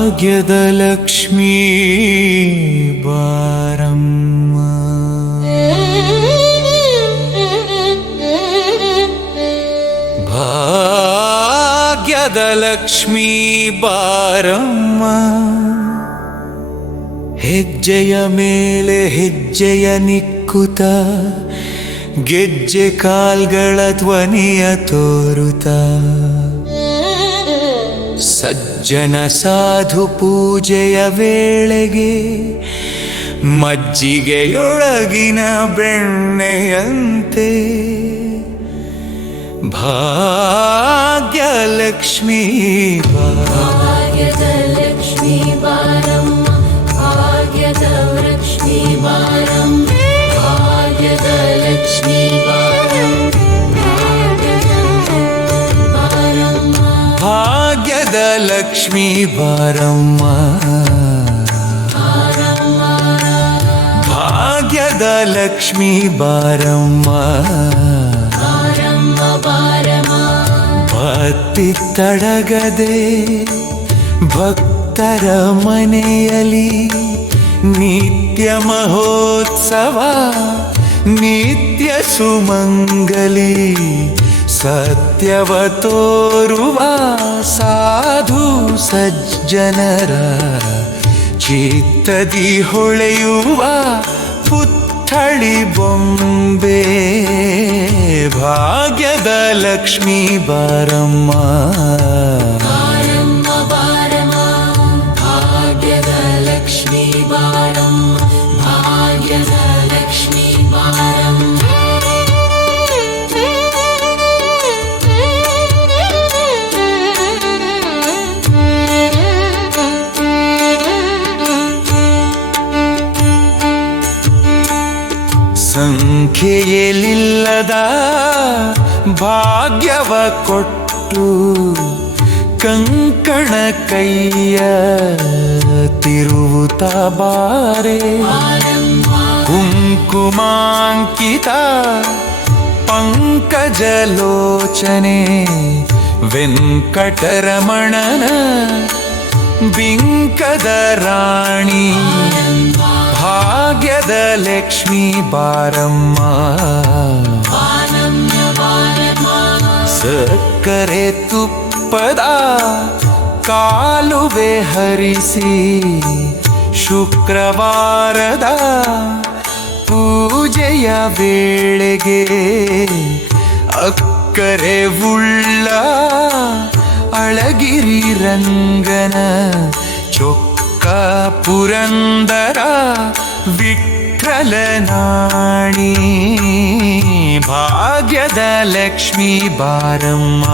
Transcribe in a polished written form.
ಭಾಗ್ಯದ ಲಕ್ಷ್ಮೀ ಬಾರಮ್ಮ, ಭಾಗ್ಯದ ಲಕ್ಷ್ಮೀ ಬಾರಮ್ಮ. ಹೆಜ್ಜೆಯ ಮೇಲೆ ಹೆಜ್ಜೆಯ ನಿಕ್ಕುತ ಗೆಜ್ಜೆ ಕಾಲ್ಗಳ ಧ್ವನಿಯ ತೋರುತ ಸಜ್ಜನ ಸಾಧು ಪೂಜೆಯ ವೇಳೆಗೆ ಮಜ್ಜಿಗೆಯೊಳಗಿನ ಬೆಣ್ಣೆಯಂತೆ ಭಾಗ್ಯಲಕ್ಷ್ಮೀ ಭಾಗ್ಯದ ಲಕ್ಷ್ಮೀ ಬಾರಮ್ಮ, ಭಾಗ್ಯದ ಲಕ್ಷ್ಮೀ ಬಾರಮ್ಮ, ಭಾಗ್ಯದ ಲಕ್ಷ್ಮೀ ಬಾರಮ್ಮ, ಭಾಗ್ಯದ ಲಕ್ಷ್ಮೀ ಬಾರಮ್ಮ, ಭಾಗ್ಯದ ಲಕ್ಷ್ಮೀ ಬಾರಮ್ಮ. ಭಕ್ತಿ ತಡಗದೆ ಭಕ್ತರ ಮನೆಯಲ್ಲಿ ನಿತ್ಯ ಮಹೋತ್ಸವ, ನಿತ್ಯ ಸುಮಂಗಲಿ, ಸತ್ಯವ ತೋರುವ ಸಾಧು ಸಜ್ಜನರ ಚಿತ್ತದಿ ಹೊಳೆಯುವ ಪುತ್ಥಳಿ ಬೊಂಬೆ ಭಾಗ್ಯದ ಲಕ್ಷ್ಮೀ ಬಾರಮ್ಮ, ಭಾಗ್ಯದ ಲಕ್ಷ್ಮೀ ಬಾರಮ್ಮ, ಭಾಗ್ಯದ ಲಕ್ಷ್ಮೀ ಬಾರಮ್ಮ. ಸಂಖ್ಯೆಯಲ್ಲಿಲ್ಲದ ಭಾಗ್ಯವ ಕೊಟ್ಟು ಕಂಕಣ ಕೈಯ ತಿರುವುತ ಬಾರೆ, ಕುಂಕುಮಾಂಕಿತ ಪಂಕಜಲೋಚನೆ ವೆಂಕಟರಮಣನ ಬಿಂಕದ ರಾಣಿ ಭಾಗ್ಯದ ಲಕ್ಷ್ಮೀ ಬಾರಮ್ಮ. ಸಕ್ಕರೆ ತುಪ್ಪದ ಕಾಲುವೆ ಹರಿಸಿ ಶುಕ್ರವಾರದ ಪೂಜೆಯ ವೇಳೆಗೆ ಅಕ್ಕರೆ ಉಳ್ಳ ಅಳಗಿರಿ ರಂಗನ ಚೊಕ್ಕ ಪುರಂದರ ವಿಠ್ಠಲನಾಣಿ ಭಾಗ್ಯದ ಲಕ್ಷ್ಮೀ ಬಾರಮ್ಮ,